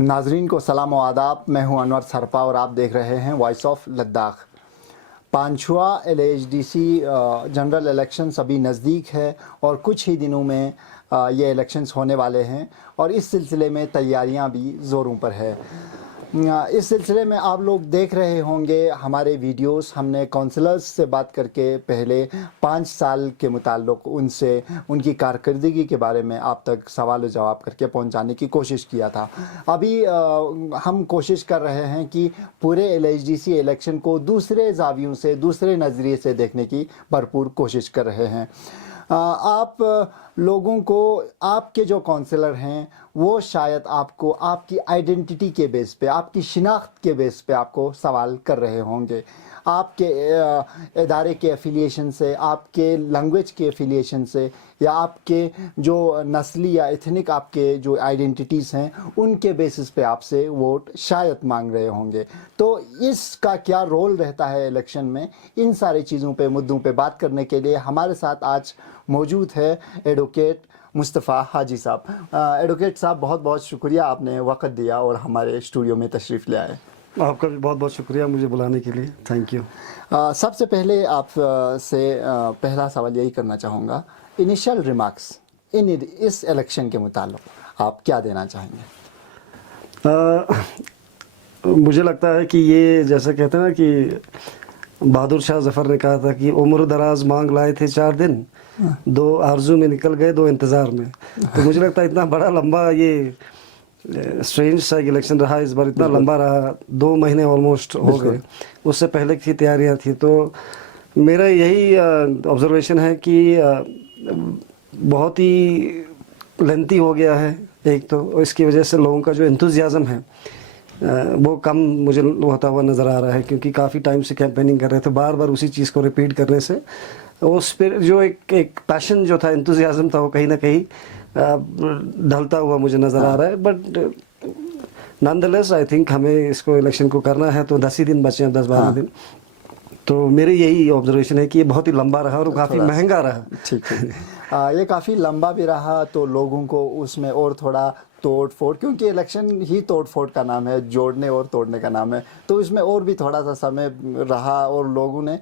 नाजरीन को सलाम व आदाब। मैं हूं अनवर सरपा और आप देख रहे हैं वॉइस ऑफ लद्दाख। पांचवा LHDC जनरल इलेक्शंस अभी नज़दीक है और कुछ ही दिनों में ये इलेक्शंस होने वाले हैं और इस सिलसिले में तैयारियां भी ज़ोरों पर है। इस सिलसिले में आप लोग देख रहे होंगे हमारे वीडियोस। हमने काउंसलर्स से बात करके पहले 5 साल के मुताल्लिक़ उनसे उनकी कारकर्दगी के बारे में आप तक सवाल जवाब करके पहुंचाने की कोशिश किया था। अभी हम कोशिश कर रहे हैं कि पूरे LHDC इलेक्शन को दूसरे ज़ावियों से, दूसरे नज़रिए से देखने की भरपूर कोशिश कर रहे हैं। आप लोगों को, आपके जो काउंसलर हैं वो शायद आपको आपकी आइडेंटिटी के बेस पे, आपकी शिनाख्त के बेस पे आपको सवाल कर रहे होंगे। आपके इदारे के एफिलिएशन से, आपके लैंग्वेज के एफिलिएशन से, या आपके जो नस्ली या एथनिक आपके जो आइडेंटिटीज़ हैं उनके बेसिस पे आपसे वोट शायद मांग रहे होंगे। तो इसका क्या रोल रहता है इलेक्शन में, इन सारी चीज़ों पे, मुद्दों पे बात करने के लिए हमारे साथ आज मौजूद है एडवोकेट मुस्तफ़ा हाजी साहब। एडवोकेट साहब, बहुत बहुत शुक्रिया, आपने वक्त दिया और हमारे स्टूडियो में तशरीफ़ ले आए। आपका भी बहुत बहुत शुक्रिया मुझे बुलाने के लिए, थैंक यू। सबसे पहले आप से पहला सवाल यही करना चाहूँगा, इनिशियल रिमार्क्स इस इलेक्शन के मुताल्लिक़ आप क्या देना चाहेंगे? मुझे लगता है कि ये जैसे कहते हैं ना कि बहादुर शाह जफ़र ने कहा था कि उम्र दराज मांग लाए थे 4 दिन, 2 आरजू में निकल गए 2 इंतज़ार में। तो मुझे लगता है इतना बड़ा लंबा ये स्ट्रेंज सा इलेक्शन रहा, इस बार इतना लंबा रहा, 2 महीने ऑलमोस्ट हो गए। उससे पहले की तैयारियां थी। तो मेरा यही ऑब्जर्वेशन है कि बहुत ही लेंथी हो गया है एक तो, इसकी वजह से लोगों का जो एंथुजियाज़म है वो कम मुझे होता हुआ नज़र आ रहा है, क्योंकि काफ़ी टाइम से कैंपेनिंग कर रहे थे, बार बार उसी चीज़ को रिपीट करने से उस पर जो एक पैशन जो था, एंथुजियाज़म था, वो कहीं ना कहीं ढलता हुआ मुझे नज़र आ रहा है। बट नॉनदलेस आई थिंक हमें इसको इलेक्शन को करना है, तो 10 ही दिन बचे हैं, 10-12 दिन। तो मेरी यही ऑब्जर्वेशन है कि ये बहुत ही लंबा रहा और काफ़ी महंगा रहा। ठीक है, ये काफ़ी लंबा भी रहा, तो लोगों को उसमें और थोड़ा तोड़ फोड़, क्योंकि इलेक्शन ही तोड़ फोड़ का नाम है, जोड़ने और तोड़ने का नाम है, तो इसमें और भी थोड़ा सा समय रहा और लोगों ने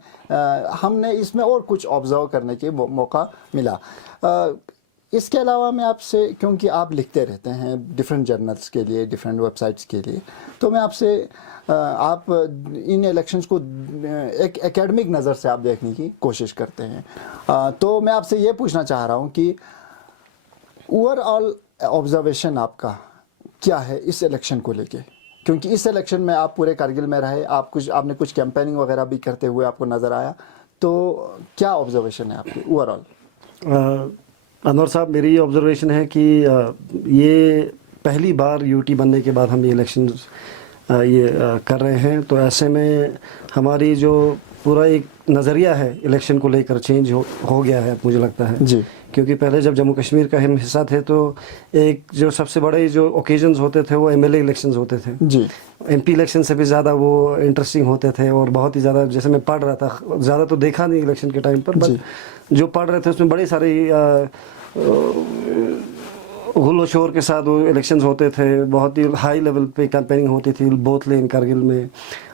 हमने इसमें और कुछ ऑब्जर्व करने के मौका मिला। इसके अलावा मैं आपसे, क्योंकि आप लिखते रहते हैं डिफरेंट जर्नल्स के लिए, डिफरेंट वेबसाइट्स के लिए, तो मैं आपसे, आप इन इलेक्शंस को एक एकेडमिक नज़र से आप देखने की कोशिश करते हैं, तो मैं आपसे ये पूछना चाह रहा हूँ कि ओवरऑल ऑब्जर्वेशन आपका क्या है इस इलेक्शन को लेके, क्योंकि इस इलेक्शन में आप पूरे कारगिल में रहे, आपने कुछ कैंपेनिंग वगैरह भी करते हुए आपको नज़र आया, तो क्या ऑब्जर्वेशन है आपकी ओवरऑल? अनवर साहब, मेरी ऑब्जर्वेशन है कि ये पहली बार यूटी बनने के बाद हम ये इलेक्शन कर रहे हैं, तो ऐसे में हमारी जो पूरा एक नज़रिया है इलेक्शन को लेकर चेंज हो गया है, मुझे लगता है जी। क्योंकि पहले जब जम्मू कश्मीर का हम हिस्सा थे तो एक जो सबसे बड़े जो ओकेजन्स होते थे वो MLA इलेक्शंस होते थे जी। MP इलेक्शन से भी ज़्यादा वो इंटरेस्टिंग होते थे और बहुत ही ज़्यादा, जैसे मैं पढ़ रहा था, ज़्यादा तो देखा नहीं इलेक्शन के टाइम पर, बट जो पढ़ रहे थे उसमें बड़ी सारी हुलो शोर के साथ वो इलेक्शंस होते थे, बहुत ही हाई लेवल पे कैंपेनिंग होती थी बोथ लेन कारगिल में,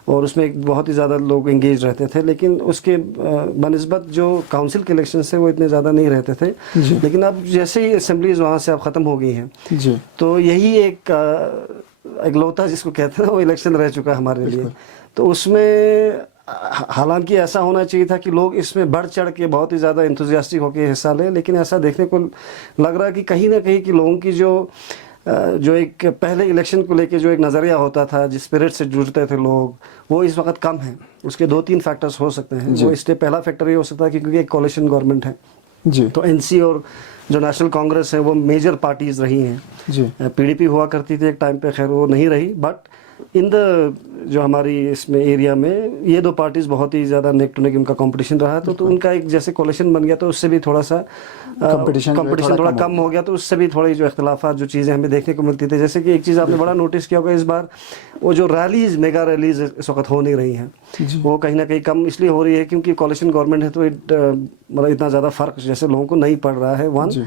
और उसमें बहुत ही ज़्यादा लोग एंगेज रहते थे। लेकिन उसके बनिस्बत जो काउंसिल के इलेक्शन से वो इतने ज़्यादा नहीं रहते थे। लेकिन अब जैसे ही असेंबलीज वहाँ से अब ख़त्म हो गई हैं जी, तो यही एक लौता जिसको कहते हैं वो इलेक्शन रह चुका है हमारे लिए। तो उसमें हालांकि ऐसा होना चाहिए था कि लोग इसमें बढ़ चढ़ के बहुत ही ज़्यादा इंथुजियास्टिक होकर हिस्सा लें, लेकिन ऐसा देखने को लग रहा है कि कहीं ना कहीं कि लोगों की जो एक पहले इलेक्शन को लेके जो एक नज़रिया होता था, जिस स्पिरिट से जुड़ते थे लोग, वो इस वक्त कम है। उसके 2-3 फैक्टर्स हो सकते हैं। वो इसलिए पहला फैक्टर ये हो सकता है कि क्योंकि एक कोalition गवर्नमेंट है जी, तो NC और जो नेशनल कांग्रेस है वो मेजर पार्टीज रही हैं जी। PDP हुआ करती थी एक टाइम पे, खैर वो नहीं रही, बट इन द जो हमारी इसमें एरिया में ये 2 पार्टीज बहुत ही ज़्यादा नेक टू नेक उनका कंपटीशन रहा, तो उनका एक जैसे कोalition बन गया, तो उससे भी थोड़ा सा कंपटीशन थोड़ा कम हो गया, तो उससे भी थोड़ी जो इख्तलाफात जो चीज़ें हमें देखने को मिलती थी, जैसे कि एक चीज़ आपने बड़ा नोटिस किया होगा, इस बार वो जो रैलीज, मेगा रैलीज इस वक्त हो नहीं रही हैं, वो कहीं ना कहीं कम इसलिए हो रही है क्योंकि कोalition गवर्नमेंट है, तो मतलब इतना ज़्यादा फ़र्क जैसे लोगों को नहीं पड़ रहा है, 1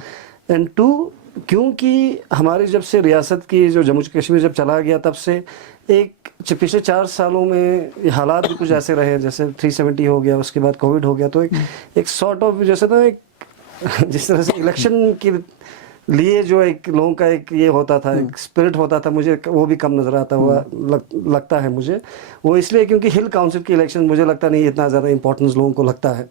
एंड 2 क्योंकि हमारी जब से रियासत की जो जम्मू कश्मीर जब चला गया तब से एक पिछले 4 सालों में ये हालात भी कुछ ऐसे रहे, जैसे 370 हो गया, उसके बाद कोविड हो गया, तो एक सॉर्ट ऑफ जैसे ना एक जिस तरह से इलेक्शन के लिए जो एक लोगों का एक ये होता था, एक स्पिरिट होता था, मुझे वो भी कम नजर आता हुआ लगता है मुझे। वो इसलिए क्योंकि हिल काउंसिल की इलेक्शन मुझे लगता नहीं इतना ज़्यादा इंपॉर्टेंस लोगों को लगता है।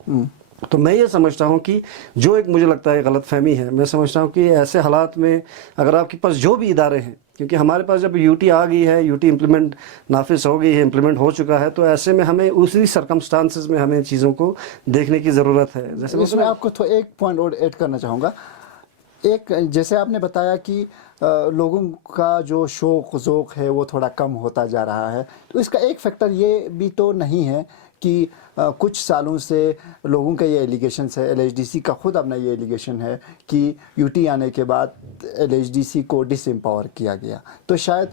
तो मैं ये समझता हूँ कि जो एक मुझे लगता है गलत फहमी है, मैं समझता हूँ कि ऐसे हालात में अगर आपके पास जो भी इदारे हैं, क्योंकि हमारे पास जब यूटी आ गई है, यूटी इम्प्लीमेंट नाफिज हो गई है, इम्प्लीमेंट हो चुका है, तो ऐसे में हमें उसी सर्कमस्टांसेस में हमें चीज़ों को देखने की ज़रूरत है। जैसे इसमें आपको तो एक पॉइंट और ऐड करना चाहूँगा। एक जैसे आपने बताया कि लोगों का जो शौक ज़ौक़ है वो थोड़ा कम होता जा रहा है, तो इसका एक फैक्टर ये भी तो नहीं है कि कुछ सालों से लोगों का ये एलिगेशंस है, एलएचडीसी का खुद अपना ये एलिगेशन है कि यूटी आने के बाद एलएचडीसी को डिसएम्पावर किया गया, तो शायद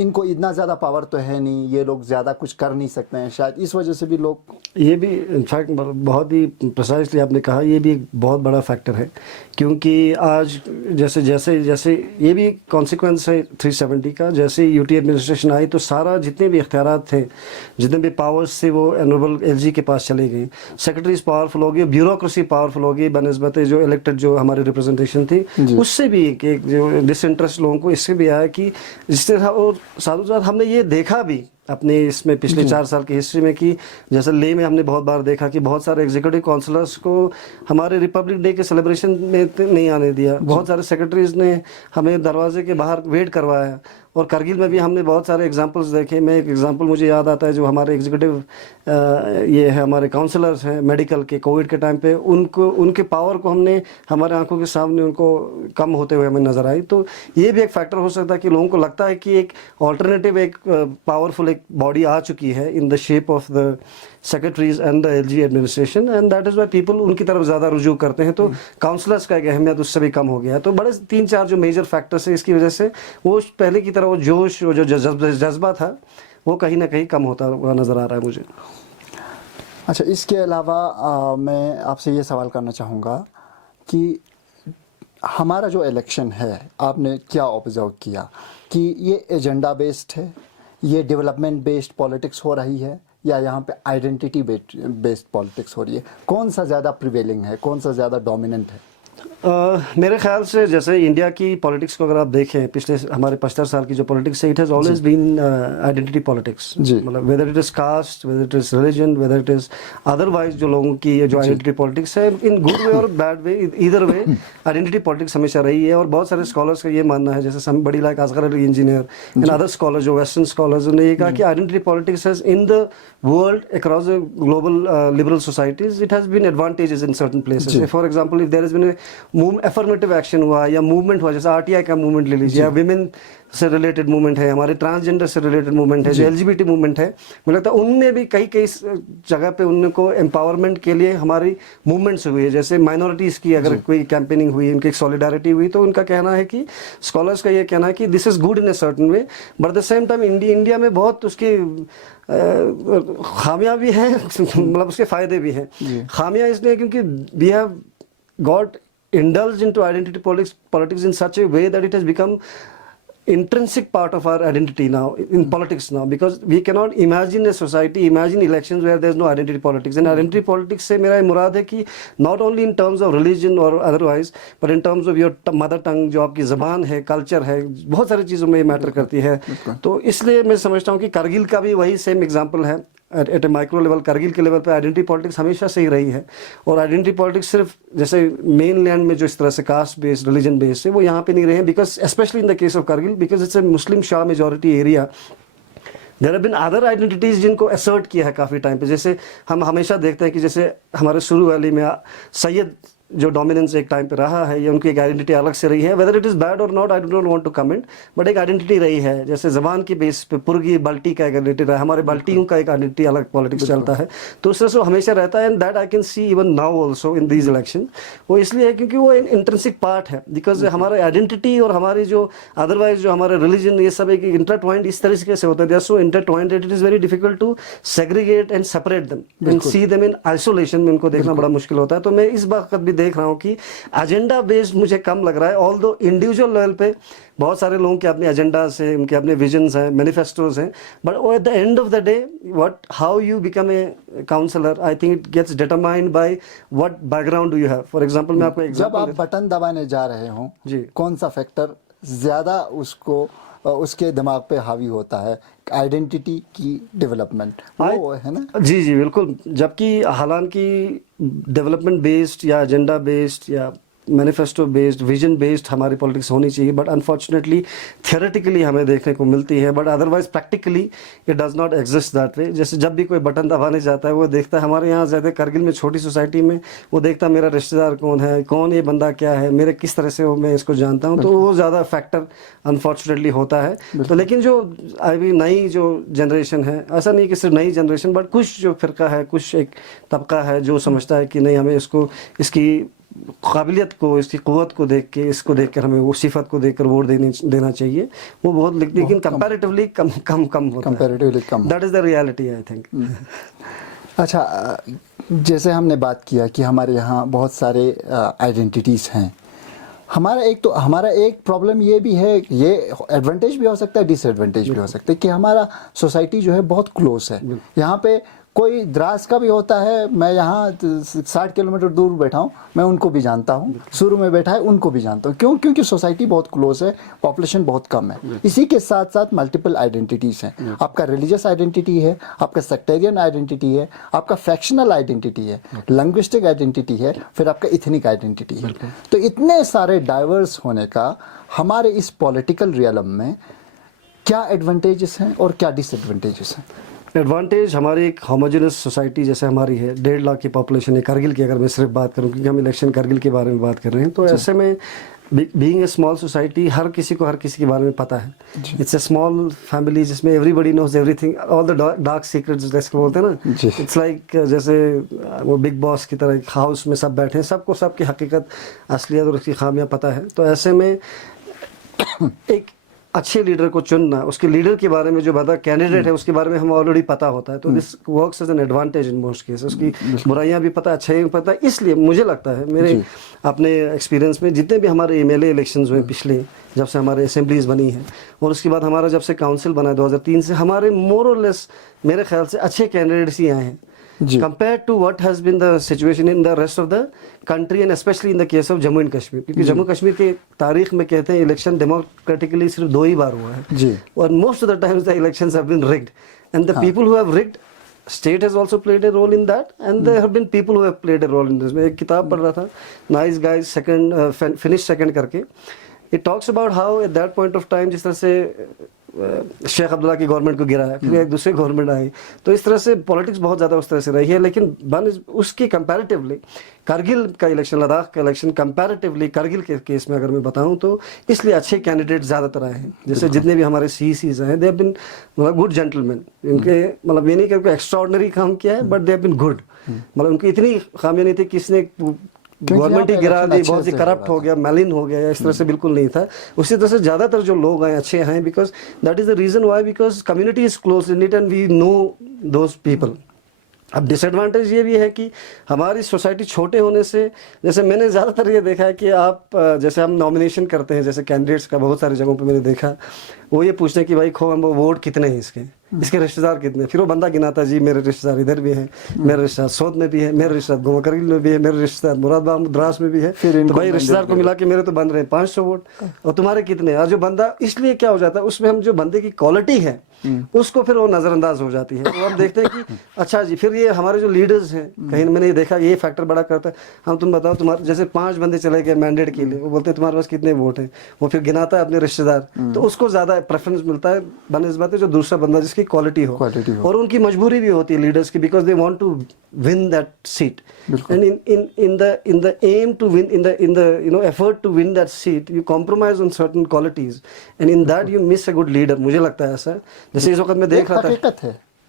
इनको इतना ज़्यादा पावर तो है नहीं, ये लोग ज़्यादा कुछ कर नहीं सकते हैं, शायद इस वजह से भी लोग ये भी इनफैक्ट बहुत ही प्रिसाइसली आपने कहा, ये भी एक बहुत बड़ा फैक्टर है। क्योंकि आज जैसे जैसे जैसे ये भी कॉन्सिक्वेंस है 370 का, जैसे यूटी एडमिनिस्ट्रेशन आई तो सारा जितने भी इख्तियारात थे, जितने भी पावर्स थे, वो ऑनरेबल एलजी के पास चले गई। सेक्रेटरीज पावरफुल हो गई, ब्यूरोक्रेसी पावरफुल हो गई बनस्बत जो इलेक्टेड जो हमारी रिप्रेजेंटेशन थी उससे भी कि जो डिसइंटरेस्ट लोगों को इससे भी आया कि जिस तरह, और साथ ही साथ हमने ये देखा भी अपने इसमें पिछले 4 साल की हिस्ट्री में कि जैसे ले में हमने बहुत बार देखा कि बहुत सारे एग्जीक्यूटिव काउंसलर्स को हमारे रिपब्लिक डे के सेलिब्रेशन में नहीं आने दिया, बहुत सारे सेक्रेटरीज ने हमें दरवाजे के बाहर वेट करवाया। और करगिल में भी हमने बहुत सारे एग्जांपल्स देखे। मैं एक एग्जांपल मुझे याद आता है, जो हमारे एग्जीक्यूटिव ये है हमारे काउंसलर्स हैं मेडिकल के, कोविड के टाइम पे उनको उनके पावर को हमने हमारे आंखों के सामने उनको कम होते हुए हमें नज़र आई। तो ये भी एक फैक्टर हो सकता है कि लोगों को लगता है कि एक ऑल्टरनेटिव एक पावरफुल एक बॉडी आ चुकी है in the shape of the secretaries and the LG administration, and that is why people उनकी तरफ ज़्यादा रुजू करते हैं। तो काउंसलर्स का एक अहमियत उससे भी कम हो गया है। तो बड़े 3-4 जो मेजर फैक्टर्स है, इसकी वजह से वो पहले की तरह वो जोश, वो जो जज्बा था, वो कहीं ना कहीं कम होता हुआ नज़र आ रहा है मुझे। अच्छा, इसके अलावा मैं आपसे ये सवाल करना चाहूँगा कि हमारा जो इलेक्शन है, आपने क्या ऑब्जर्व किया कि ये एजेंडा बेस्ड है, ये डेवलपमेंट बेस्ड पॉलिटिक्स हो रही है, या यहाँ पे आइडेंटिटी बेस्ड पॉलिटिक्स हो रही है? कौन सा ज़्यादा प्रिवेलिंग है, कौन सा ज़्यादा डोमिनेंट है? मेरे ख्याल से जैसे इंडिया की पॉलिटिक्स को अगर आप देखें, पिछले हमारे 75 साल की जो पॉलिटिक्स है, it has always been identity politics. मतलब whether it is caste, whether it is religion, whether it is otherwise जो लोगों की जो आइडेंटिटी पॉलिटिक्स है, इन गुड वे और bad way, either way identity politics हमेशा रही है। और बहुत सारे स्कॉलर्स का ये मानना है, जैसे somebody like Asghar Ali Engineer and other scholars, जो वेस्टर्न स्कॉलर्स, उन्होंने ये कहा कि identity politics has in the world across the global liberal societies, it has been advantages in certain places. For example, if there has been affirmative action हुआ या movement हुआ, जैसे RTI का मूवमेंट ले लीजिए, या विमेन से रिलेटेड मूवमेंट है, हमारे ट्रांसजेंडर से रिलेटेड मूवमेंट है, जो एलजीबीटी मूवमेंट है, मुझे लगता है उनमें भी कई जगह पे उनको एम्पावरमेंट के लिए हमारी मूवमेंट्स हुई है। जैसे माइनॉरिटीज़ की अगर कोई कैंपेनिंग हुई, उनकी एक सॉलिडारिटी हुई, तो उनका कहना है कि स्कॉलर्स का ये कहना है कि this is good in a certain way, but at the same time India में बहुत उसकी खामियां भी हैं, मतलब उसके फ़ायदे भी हैं। खामियां इसलिए क्योंकि we have got indulged into identity politics in such a way that it has become intrinsic part of our identity now in politics now, because we cannot imagine a society, imagine elections where there is no identity politics. And identity politics से मेरा मुराद है कि not only in terms of religion or otherwise, but in terms of your mother tongue, जो आपकी ज़बान है, culture है, बहुत सारी चीज़ों में मैटर करती है। तो इसलिए मैं समझता हूँ कि करगिल का भी वही सेम एग्जाम्पल है। एट ए माइक्रो लेवल, करगिल के लेवल पे आइडेंटिटी पॉलिटिक्स हमेशा से ही रही है। और आइडेंटिटी पॉलिटिक्स सिर्फ जैसे मेन लैंड में जो इस तरह से कास्ट बेस्ड, रिलीजन बेस्ड है, वो यहाँ पे नहीं रहे हैं, because specially in the case of Kargil, because it's a Muslim Shia majority area. There have been other identities जिनको असर्ट किया है काफ़ी टाइम पे। जैसे हम हमेशा देखते हैं कि जैसे हमारे शुरू वाली में सैयद जो डोमिनेंस एक टाइम पे रहा है, ये उनकी एक आइडेंटिटी अलग से रही है। वेदर इट इज़ बैड और not, I don't want to comment, but एक आइडेंटिटी रही है। जैसे ज़बान की बेस पे पुर्गी बल्टी का एक आइडेंटिटी रहा है, हमारे बल्टियों का एक आइडेंटिटी अलग पॉलिटिक्स चलता है। तो उस तरह से हमेशा रहता है, and that I can see even now also in these election. वो इसलिए है क्योंकि वो एक इंट्रिंसिक पार्ट है, बिकॉज हमारा आइडेंटिटी और हमारी जो अदरवाइज जो हमारे रिलीजन, ये सब एक इंटरट्वाइंड इस तरीके से होता है, they are so intertwined that it is very difficult to segregate and separate them and see them in isolation में उनको देखना बड़ा मुश्किल होता है। तो मैं इस वक्त भी देख रहा हूँ कि एजेंडा बेस्ड मुझे कम लग रहा है। ऑल दो इंडिविजुअल लेवल पे बहुत सारे लोगों के अपने एजेंडास हैं, उनके अपने विजन्स हैं, मैनिफेस्टोज हैं, but at the end of the day what how you become a councillor, I think it gets determined by what background do you have. For example मैं आपको जब एग्जांपल आप बटन दबाने जा रहे हो जी। कौन सा फैक्टर ज़्यादा उसको उसके दिमाग पे हावी होता है? आइडेंटिटी की डेवलपमेंट वो है ना? जी जी बिल्कुल। जबकि हालांकि डेवलपमेंट बेस्ड या एजेंडा बेस्ड या मैनिफेस्टो बेस्ड, विजन बेस्ड हमारी पॉलिटिक्स होनी चाहिए, बट अनफॉर्चुनेटली थियोरेटिकली हमें देखने को मिलती है, but otherwise practically it does not exist that way. जैसे जब भी कोई बटन दबाने जाता है वो देखता है, हमारे यहाँ ज़्यादा करगिल में छोटी सोसाइटी में वो देखता है मेरा रिश्तेदार कौन है, कौन ये बंदा क्या है, मेरे किस तरह से वो मैं इसको जानता हूँ, तो वो ज़्यादा फैक्टर अनफॉर्चुनेटली होता है। तो लेकिन जो अभी नई जो जनरेशन है, ऐसा नहीं कि सिर्फ नई जनरेशन, बट कुछ जो फिरका है, कुछ एक तबका है जो समझता है कि नहीं हमें इसको इसकी काबिलियत को, इसकी क़ुव्वत को देख के, इसको देख कर हमें वो सिफत को देख कर वोट देना चाहिए, वो बहुत लेकिन कंपैरेटिवली कम होता है। Comparatively come. That is the reality I think. अच्छा, जैसे हमने बात किया कि हमारे यहाँ बहुत सारे आइडेंटिटीज़ हैं। हमारा एक प्रॉब्लम ये भी है, ये एडवांटेज भी हो सकता है, डिसएडवांटेज भी हो सकता है कि हमारा सोसाइटी जो है बहुत क्लोज है। यहाँ पे कोई द्रास का भी होता है, मैं यहाँ 60 किलोमीटर दूर बैठा हूँ, मैं उनको भी जानता हूँ, शुरू में बैठा है उनको भी जानता हूँ। क्यों? क्योंकि सोसाइटी बहुत क्लोज है, पॉपुलेशन बहुत कम है। इसी के साथ साथ मल्टीपल आइडेंटिटीज़ हैं। आपका रिलीजियस आइडेंटिटी है, आपका सेक्टेरियन आइडेंटिटी है, आपका फैक्शनल आइडेंटिटी है, लैंग्विस्टिक आइडेंटिटी है, फिर आपका इथनिक आइडेंटिटी है। तो इतने सारे डाइवर्स होने का हमारे इस पॉलिटिकल रियलम में क्या एडवांटेजेस हैं और क्या डिसएडवांटेजेस हैं? एडवांटेज हमारी एक होमोजेनस सोसाइटी जैसे हमारी है, 1.5 लाख की पॉपुलेशन है करगिल की, अगर मैं सिर्फ बात करूं क्योंकि हम इलेक्शन करगिल के बारे में बात कर रहे हैं, तो ऐसे में बीइंग ए स्मॉल सोसाइटी हर किसी को हर किसी के बारे में पता है। इट्स ए स्मॉल फैमिली जिसमें everybody knows everything, all the dark secrets जैसे बोलते हैं ना। इट्स लाइक जैसे वो बिग बॉस की तरह एक हाउस में सब बैठे हैं, सबको सबकी हकीकत, असलियत और उसकी खामियां पता है। तो ऐसे में एक अच्छे लीडर को चुनना, उसके लीडर के बारे में जो बता कैंडिडेट है उसके बारे में हमें ऑलरेडी पता होता है, तो this works as an advantage in most case. उसकी बुराइयां भी पता, अच्छाई भी पता। इसलिए मुझे लगता है मेरे अपने एक्सपीरियंस में जितने भी हमारे एमएलए इलेक्शंस हुए पिछले, जब से हमारे असेंबलीज बनी हैं और उसके बाद हमारा जब से काउंसिल बना 2003 से, हमारे मोर और लेस मेरे ख्याल से अच्छे कैंडिडेट्स ही आए हैं compared to what has been the situation in the rest of the country and especially in the case of Jammu and Kashmir। क्योंकि जम्मू कश्मीर के तारीख में कहते हैं इलेक्शन डेमोक्रेटिकली सिर्फ 2 ही बार हुआ है जी, और most of the times the elections have been rigged and the people who have rigged state has also played a role in that and there have been people who have played a role in this। मैं एक किताब पढ़ रहा था, Nice Guys Second Finish Second करके, it talks about how at that point of time जिस तरह से शेख अब्दुल्ला की गवर्नमेंट को गिराया, फिर एक दूसरी गवर्नमेंट आई, तो इस तरह से पॉलिटिक्स बहुत ज़्यादा उस तरह से रही है। लेकिन उसकी कंपैरेटिवली करगिल का इलेक्शन, लद्दाख का इलेक्शन कंपैरेटिवली करगिल के केस में अगर मैं बताऊं तो इसलिए अच्छे कैंडिडेट ज़्यादातर आए हैं। जैसे जितने भी हमारे सीईसीज हैं, दे हैव बीन मतलब गुड जेंटलमैन। इनके मतलब ये नहीं कि एक्स्ट्रा ऑर्डिनरी काम किया है, but they have been good. मतलब उनकी इतनी खामियां नहीं थी, किसने गवर्नमेंट ही गिरा दी, बहुत ही करप्ट हो गया, मैलिन हो गया, इस तरह से बिल्कुल नहीं था। उसी तरह से ज़्यादातर जो लोग आए अच्छे हैं, because that is the reason why, because community is close in it and we know those people. अब डिसएडवांटेज ये भी है कि हमारी सोसाइटी छोटे होने से, जैसे मैंने ज़्यादातर ये देखा है कि आप जैसे हम नॉमिनेशन करते हैं जैसे कैंडिडेट्स का, बहुत सारी जगहों पे मैंने देखा वो ये पूछते हैं कि भाई खो वोट कितने हैं इसके रिश्तेदार कितने, फिर वो बंदा गिनाता है, जी मेरे रिश्तेदार इधर भी हैं, मेरे रिश्तेदार सोद में भी है, मेरे रिश्तेदार गोवा करगिल में भी है, मेरे रिश्तेदार मुरादाबाद द्रास में भी है, तो भाई रिश्तेदार को मिला के मेरे तो बन रहे हैं 500 वोट, और तुम्हारे कितने। और जो बंदा, इसलिए क्या हो जाता है उसमें हम जो बंदे की क्वालिटी है उसको फिर वो नज़रअंदाज हो जाती है। तो हम देखते हैं कि अच्छा जी, फिर ये हमारे जो लीडर्स हैं, कहीं मैंने ये देखा ये फैक्टर बड़ा करता है, हम तुम बताओ तुम्हारे जैसे 5 बंदे चले गए मैंडेट के लिए, वो बोलते हैं तुम्हारे पास कितने वोट हैं, वो फिर गिनाता है अपने रिश्तेदार, तो उसको ज़्यादा प्रेफरेंस मिलता है बनस्बत जो दूसरा बंदा जिसकी क्वालिटी हो। और उनकी मजबूरी भी होती है लीडर्स की, because they want to win that seat and in the aim to win, in the effort to win that seat, you compromise on certain qualities and in that you miss a good leader। मुझे लगता है ऐसा। जैसे इस वक्त मैं देख रहा था,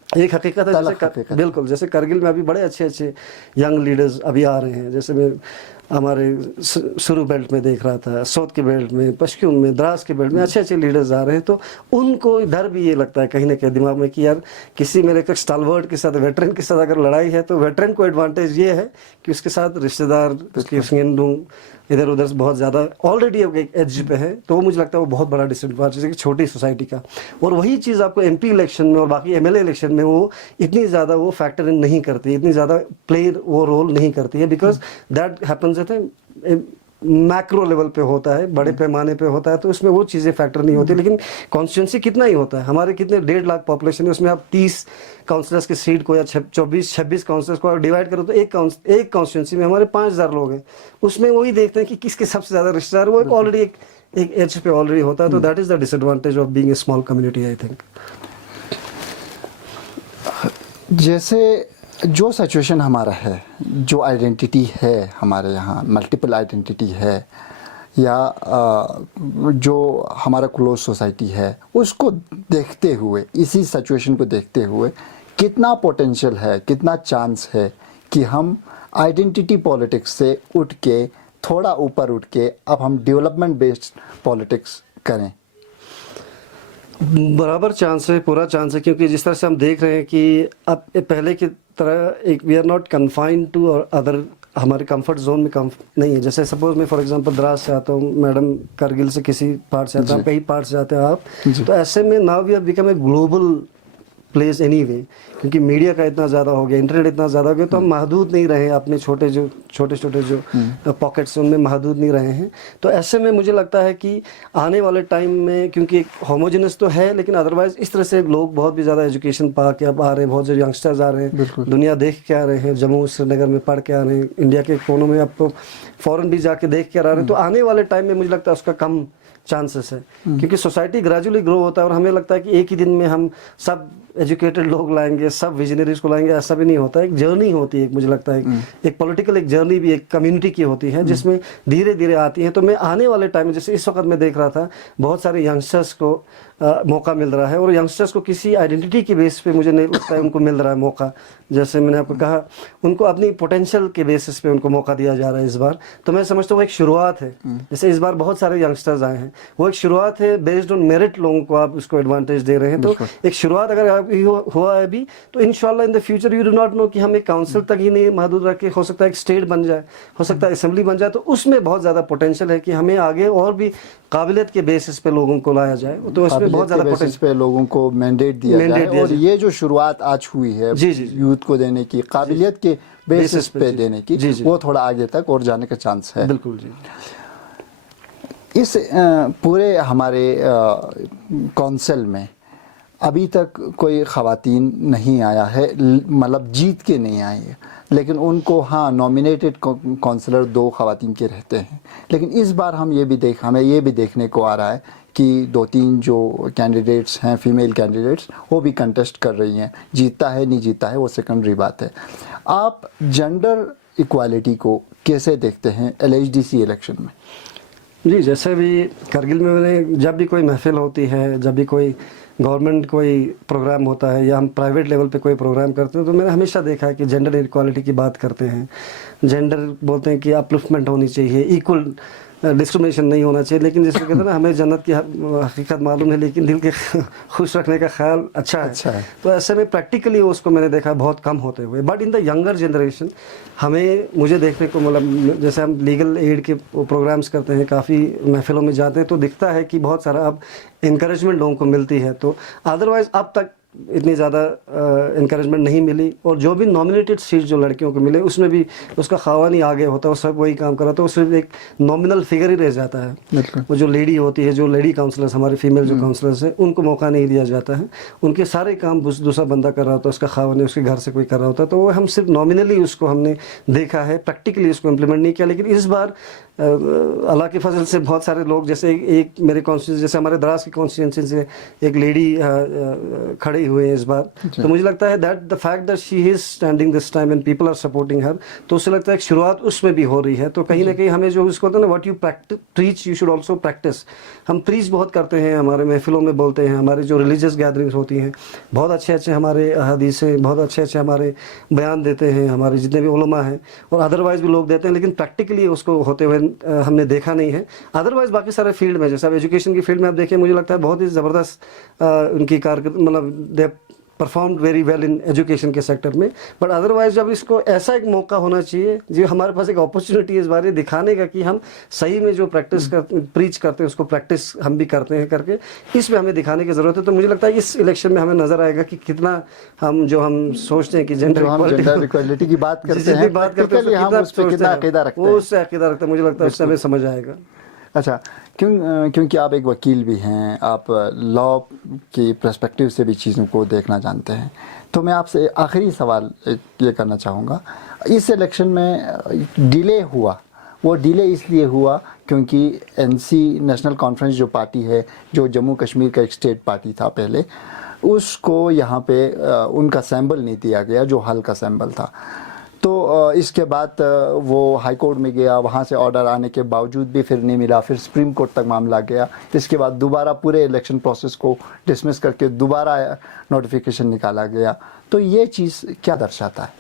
एक हकीकत है, जैसे बिल्कुल जैसे करगिल में अभी बड़े अच्छे यंग लीडर्स अभी आ रहे हैं। जैसे मैं हमारे सुरू बेल्ट में देख रहा था, साउथ के बेल्ट में, पश्चिम में, द्रास के बेल्ट में अच्छे अच्छे लीडर्स आ रहे हैं, तो उनको इधर भी ये लगता है कहीं ना कहीं दिमाग में कि यार किसी मेरे एक स्टालवर्ड के साथ, वेटरन के साथ अगर लड़ाई है तो वेटरन को एडवांटेज ये है कि उसके साथ रिश्तेदार, उसकी फ्रेंड इधर उधर बहुत ज़्यादा ऑलरेडी एक एज पे है, तो वो मुझे लगता है वो बहुत बड़ा डिसएडवांटेज है कि छोटी सोसाइटी का। और वही चीज़ आपको एमपी इलेक्शन में और बाकी एमएलए इलेक्शन में वो इतनी ज़्यादा वो फैक्टर इन नहीं करती, इतनी ज़्यादा प्ले वो रोल नहीं करती है, because that happens at macro level पे होता है, बड़े पैमाने पे होता है, तो उसमें वो चीज़ें फैक्टर नहीं होती। लेकिन कॉन्स्टिट्यूंसी कितना ही होता है, हमारे कितने 1.5 लाख पॉपुलेशन है, उसमें आप 30 काउंसलर्स की सीट को या 24-26 काउंसलर्स को डिवाइड करो तो एक कॉन्स्टिट्यूंसी में हमारे 5000 लोग हैं, उसमें वही देखते हैं कि किसके सबसे ज़्यादा रिश्तेदार, वो एक ऑलरेडी एक एज पे ऑलरेडी होता है। तो that is the disadvantage of being a small community, I think. जैसे जो सिचुएशन हमारा है, जो आइडेंटिटी है हमारे यहाँ, मल्टीपल आइडेंटिटी है, या जो हमारा क्लोज सोसाइटी है, उसको देखते हुए, इसी सिचुएशन को देखते हुए कितना पोटेंशियल है, कितना चांस है कि हम आइडेंटिटी पॉलिटिक्स से उठ के, थोड़ा ऊपर उठ के, अब हम डेवलपमेंट बेस्ड पॉलिटिक्स करें? बराबर चांस है, पूरा चांस है, क्योंकि जिस तरह से हम देख रहे हैं कि अब पहले की तरह एक we are not confined to और अदर, हमारे कंफर्ट जोन में नहीं है। जैसे सपोज मैं फॉर एग्जांपल द्रास से आता हूँ, मैडम करगिल से किसी पार्ट से आता हूँ, कई पार्ट से आते हैं आप, तो ऐसे में now we have become a global place anyway, क्योंकि मीडिया का इतना ज़्यादा हो गया, इंटरनेट इतना ज़्यादा हो गया, तो हम महदूद नहीं रहे अपने छोटे छोटे जो पॉकेट्स उनमें महदूद नहीं रहे हैं। तो ऐसे में मुझे लगता है कि आने वाले टाइम में, क्योंकि होमोजेनस तो है, लेकिन अदरवाइज इस तरह से लोग बहुत भी ज़्यादा एजुकेशन पा के अब आ रहे हैं, बहुत सारे यंगस्टर्स आ रहे हैं, दुनिया देख के आ रहे हैं, जम्मू श्रीनगर में पढ़ के आ रहे हैं, इंडिया के कोनों में अब तो फॉरेन भी जाके देख के आ रहे हैं। तो आने वाले टाइम में मुझे लगता है उसका कम चांसेस है, क्योंकि सोसाइटी ग्रेजुअली ग्रो होता है, और हमें लगता है कि एक ही दिन में हम सब एजुकेटेड लोग लाएंगे, सब विजनरीज को लाएंगे, ऐसा भी नहीं होता है। एक जर्नी होती है, मुझे लगता है एक पॉलिटिकल एक जर्नी भी एक कम्युनिटी की होती है, जिसमें धीरे धीरे आती है। तो मैं आने वाले टाइम में, जैसे इस वक्त मैं देख रहा था, बहुत सारे यंगस्टर्स को मौका मिल रहा है, और यंगस्टर्स को किसी आइडेंटिटी के बेस पे मुझे नहीं लगता है उनको मिल रहा है मौका। जैसे मैंने आपको कहा, उनको अपनी पोटेंशियल के बेसिस पे उनको मौका दिया जा रहा है इस बार। तो मैं समझता हूँ वो एक शुरुआत है। जैसे इस बार बहुत सारे यंगस्टर्स आए हैं, वो एक शुरुआत है, बेस्ड ऑन मेरिट लोगों को आप उसको एडवांटेज दे रहे हैं। तो एक शुरुआत अगर आप हुआ है अभी, तो इंशाल्लाह in the future you do not know कि हम एक काउंसिल तक ही नहीं महदूद रख के, हो सकता है एक स्टेट बन जाए, हो सकता है असेंबली बन जाए, तो उसमें बहुत ज़्यादा पोटेंशियल है कि हमें आगे और भी काबिलियत के बेसिस पे लोगों को लाया जाए। तो इसमें बहुत ज़्यादा पोटेंशियल पे लोगों को मैंडेट दिया जाए, और ये जो शुरुआत आज हुई है यूथ को देने की, काबिलियत के बेसिस पे देने की, वो थोड़ा आगे तक और जाने का चांस है। बिल्कुल जी। इस पूरे हमारे काउंसिल में अभी तक कोई ख़वातीन नहीं आया है, मतलब जीत के नहीं आई है, लेकिन उनको हाँ नॉमिनेटेड काउंसलर 2 ख़वातीन के रहते हैं। लेकिन इस बार हमें ये भी देखने को आ रहा है कि 2-3 जो कैंडिडेट्स हैं, फीमेल कैंडिडेट्स, वो भी कंटेस्ट कर रही हैं। जीतता है नहीं जीतता है वो सेकेंडरी बात है। आप जेंडर इक्वालिटी को कैसे देखते हैं LHDC इलेक्शन में? जी, जैसे भी करगिल में मैंने, जब भी कोई महफिल होती है, जब भी कोई गवर्नमेंट कोई प्रोग्राम होता है, या हम प्राइवेट लेवल पे कोई प्रोग्राम करते हैं, तो मैंने हमेशा देखा है कि जेंडर इक्वालिटी की बात करते हैं। जेंडर बोलते हैं कि अपलिफ्टमेंट होनी चाहिए, इक्वल डिस्क्रिमिनेशन नहीं होना चाहिए। लेकिन जैसे कहते हैं ना, हमें जन्नत की हकीकत मालूम है, लेकिन दिल के खुश रखने का ख्याल अच्छा है। तो ऐसे में प्रैक्टिकली उसको मैंने देखा बहुत कम होते हुए। But in the younger generation मुझे देखने को, मतलब जैसे हम लीगल एड के प्रोग्राम्स करते हैं, काफ़ी महफिलों में जाते हैं, तो दिखता है कि बहुत सारा अब इंकरेजमेंट लोगों को मिलती है। तो अदरवाइज़ अब तक इतनी ज़्यादा इंकरेजमेंट नहीं मिली। और जो भी नॉमिनेटेड सीट जो लड़कियों को मिले, उसमें भी उसका खावा नहीं आगे होता, वो सब वही काम कर रहा था, वो सिर्फ एक नॉमिनल फिगर ही रह जाता है। वो जो लेडी होती है, जो लेडी काउंसलर्स, हमारे फीमेल जो काउंसलर्स हैं, उनको मौका नहीं दिया जाता है। उनके सारे काम दूसरा बंदा कर रहा होता है, उसका खावा नहीं उसके घर से कोई कर रहा होता है। तो वो हम सिर्फ नॉमिनली उसको हमने देखा है, प्रैक्टिकली उसको इम्प्लीमेंट नहीं किया। लेकिन इस बार अल्लाह के फजल से बहुत सारे लोग, जैसे एक मेरे कॉन्स्टिट्यूंसी, जैसे हमारे द्रास की कॉन्स्टिट्यूंसी से एक लेडी खड़ी हुए हैं इस बार, तो मुझे लगता है that the fact that she is standing this time and people are supporting her, तो उससे लगता है एक शुरुआत उसमें भी हो रही है। तो कहीं ना कहीं हमें जो उसको होता है ना, what you preach you should also practice. हम प्रीच बहुत करते हैं, हमारे महफिलों में बोलते हैं, हमारे जो रिलीजियस गैदरिंग्स होती हैं, बहुत अच्छे अच्छे हमारे हदीसें, बहुत अच्छे अच्छे हमारे बयान देते हैं हमारे जितने भी उलमा हैं, और अदरवाइज भी लोग देते हैं, लेकिन प्रैक्टिकली उसको होते हुए हमने देखा नहीं है। अदरवाइज बाकी सारे फील्ड में, जैसे अब एजुकेशन की फील्ड में आप देखें, मुझे लगता है बहुत ही ज़बरदस्त उनकी मतलब they performed very well in education के सेक्टर में। बट अदरवाइज जब इसको ऐसा एक मौका होना चाहिए, जो हमारे पास एक अपॉर्चुनिटी है इस बारे दिखाने का कि हम सही में जो प्रैक्टिस प्रीच करते हैं उसको प्रैक्टिस हम भी करते हैं करके, इसमें हमें दिखाने की ज़रूरत है। तो मुझे लगता है इस इलेक्शन में हमें नज़र आएगा कि कितना हम सोचते हैं कि जेंडर इक्वालिटी की बात करते हैं, बात करते हैं, हम उस पे कितना अकीदा रखते हैं, वो उससे अकीदा रखते हैं, मुझे लगता है उससे हमें समझ आएगा। अच्छा, क्योंकि आप एक वकील भी हैं, आप लॉ की पर्सपेक्टिव से भी चीज़ों को देखना जानते हैं, तो मैं आपसे आखिरी सवाल ये करना चाहूँगा। इस इलेक्शन में डिले हुआ, वो डिले इसलिए हुआ क्योंकि एनसी नेशनल कॉन्फ्रेंस जो पार्टी है, जो जम्मू कश्मीर का एक स्टेट पार्टी था पहले, उसको यहाँ पे उनका सैम्बल नहीं दिया गया जो हल का सैम्बल था। तो इसके बाद वो हाई कोर्ट में गया, वहाँ से ऑर्डर आने के बावजूद भी फिर नहीं मिला, फिर सुप्रीम कोर्ट तक मामला गया। इसके बाद दोबारा पूरे इलेक्शन प्रोसेस को डिसमिस करके दोबारा नोटिफिकेशन निकाला गया। तो ये चीज़ क्या दर्शाता है?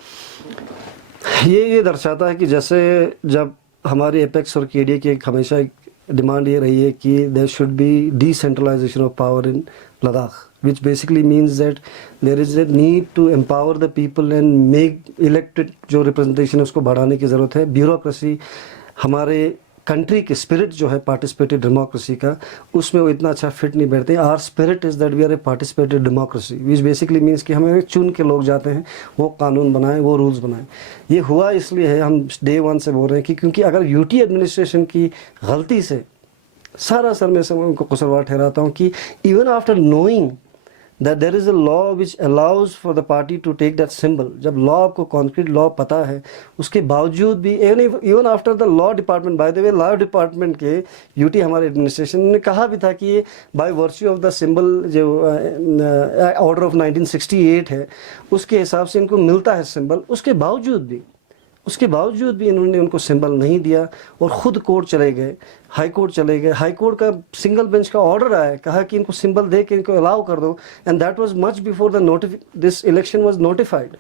ये दर्शाता है कि जैसे जब हमारी एपेक्स और केडीए की हमेशा एक डिमांड ये रही है कि there should be decentralisation of power in Ladakh, which basically means that there is a need to empower the people and make elected जो representation है उसको बढ़ाने की ज़रूरत है। ब्यूरोक्रेसी हमारे कंट्री के स्पिरिट जो है पार्टिसिपेटिव डेमोक्रेसी का, उसमें वो इतना अच्छा फिट नहीं बैठते। Our spirit is that we are a participative democracy, which basically means कि हमें चुन के लोग जाते हैं, वो कानून बनाएं, वो रूल्स बनाएं। ये हुआ इसलिए है, हम डे वन से बोल रहे हैं कि क्योंकि अगर यूटी एडमिनिस्ट्रेशन की गलती से सारा सर में से उनको कसूरवार ठहराता हूँ कि even after knowing that there is a law which allows for the party to take that symbol, जब लॉ आपको कॉन्क्रीट लॉ पता है, उसके बावजूद भी even after the law department, by the way law department के यूटी हमारे administration ने कहा भी था कि ये by virtue of the symbol जो ऑर्डर ऑफ 1968 है उसके हिसाब से इनको मिलता है सिंबल, उसके बावजूद भी इन्होंने उनको सिंबल नहीं दिया और ख़ुद कोर्ट चले गए, हाई कोर्ट चले गए। हाई कोर्ट का सिंगल बेंच का ऑर्डर आया, कहा कि इनको सिंबल दे के इनको अलाउ कर दो, and that was much before the this election was notified.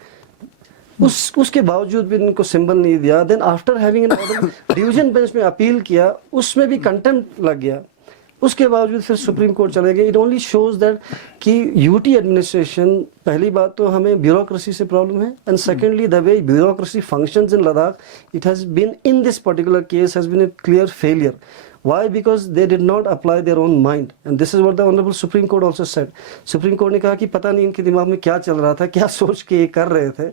उसके बावजूद भी इनको सिंबल नहीं दिया। Then after having an order, division bench में अपील किया, उसमें भी कंटेम्प्ट लग गया, उसके बावजूद फिर सुप्रीम कोर्ट चले गए। इट ओनली शोज दैट कि यूटी एडमिनिस्ट्रेशन, पहली बात तो हमें ब्यूरोक्रेसी से प्रॉब्लम है, and secondly the way bureaucracy functions in Ladakh, it has been in this particular case has been a clear failure. Why? Because they did not apply their own mind, and this is what the Honorable Supreme Court also said. Supreme Court ने कहा कि पता नहीं इनके दिमाग में क्या चल रहा था, क्या सोच के ये कर रहे थे,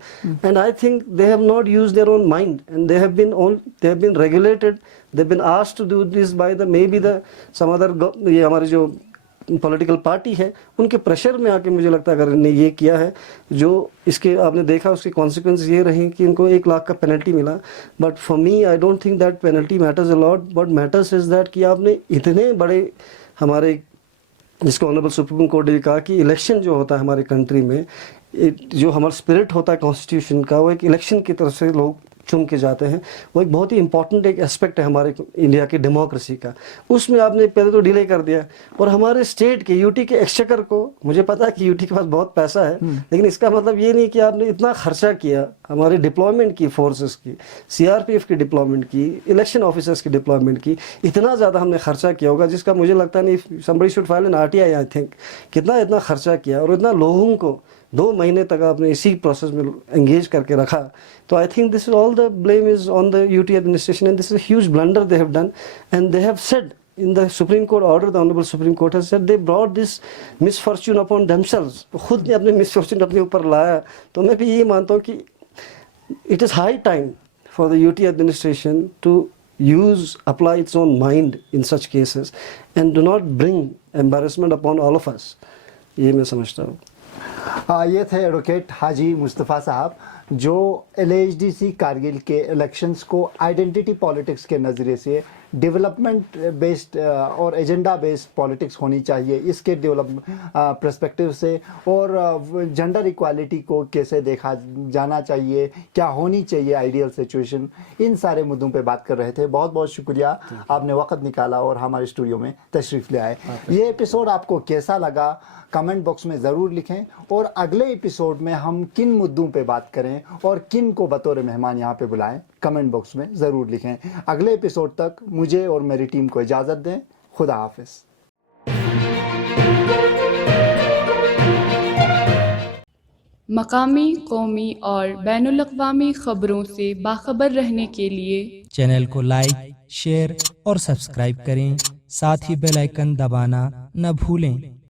and I think they have not used their own mind, and they have been regulated, they've been asked to do this by the maybe the some other ये हमारे जो पॉलिटिकल पार्टी है उनके प्रेशर में आके मुझे लगता है अगर इन्हें ये किया है, जो इसके आपने देखा उसके कॉन्सिक्वेंस ये रहे कि इनको 1 लाख का पेनल्टी मिला। But for me I don't think that penalty matters a lot, but matters is that कि आपने इतने बड़े हमारे, जिसको ऑनरेबल सुप्रीम कोर्ट ने कहा कि इलेक्शन जो होता है हमारे कंट्री में, जो हमारा स्पिरिट होता है कॉन्स्टिट्यूशन का, वो एक इलेक्शन की तरफ से लोग चुन के जाते हैं, वो एक बहुत ही इंपॉर्टेंट एक एस्पेक्ट है हमारे इंडिया की डेमोक्रेसी का। उसमें आपने पहले तो डिले कर दिया, और हमारे स्टेट के यूटी के एक्सचेकर को, मुझे पता है कि यूटी के पास बहुत पैसा है, लेकिन इसका मतलब ये नहीं कि आपने इतना खर्चा किया हमारे डिप्लॉयमेंट की, फोर्सेस की, सीआरपीएफ की डिप्लॉयमेंट की, इलेक्शन ऑफिसर्स की डिप्लॉयमेंट की, इतना ज़्यादा हमने खर्चा किया होगा जिसका मुझे लगता नहीं, somebody should file an RTI I think, कितना इतना खर्चा किया और इतना लोगों को 2 महीने तक आपने इसी प्रोसेस में एंगेज करके रखा। तो I think this is all the blame is on the UT administration, and this is huge blunder they have done, and they have said in the Supreme Court order, the Honorable Supreme Court has said they brought this misfortune upon themselves. खुद ने अपने misfortune अपने ऊपर लाया। तो मैं भी ये मानता हूँ कि it is high time for the UT administration to apply its own mind in such cases and do not bring embarrassment upon all of us. ये मैं समझता हूँ। ये थे एडवोकेट हाजी मुस्तफ़ा साहब, जो LHDC कारगिल के इलेक्शंस को आइडेंटिटी पॉलिटिक्स के नज़रिए से डेवलपमेंट बेस्ड और एजेंडा बेस्ड पॉलिटिक्स होनी चाहिए इसके डेवलप पर्सपेक्टिव से, और जेंडर इक्वालिटी को कैसे देखा जाना चाहिए, क्या होनी चाहिए आइडियल सिचुएशन, इन सारे मुद्दों पे बात कर रहे थे। बहुत बहुत शुक्रिया आपने वक्त निकाला और हमारे स्टूडियो में तशरीफ़ ले आए। ये एपिसोड आपको कैसा लगा कमेंट बॉक्स में ज़रूर लिखें, और अगले एपिसोड में हम किन मुद्दों पे बात करें और किन को बतौर मेहमान यहाँ पे बुलाएं कमेंट बॉक्स में ज़रूर लिखें। अगले एपिसोड तक मुझे और मेरी टीम को इजाज़त दें। खुदा हाफिज़। मकामी, कौमी और बैनुल-अक़वामी ख़बरों से बाखबर रहने के लिए चैनल को लाइक, शेयर और सब्सक्राइब करें। साथ ही बेल आइकन दबाना न भूलें।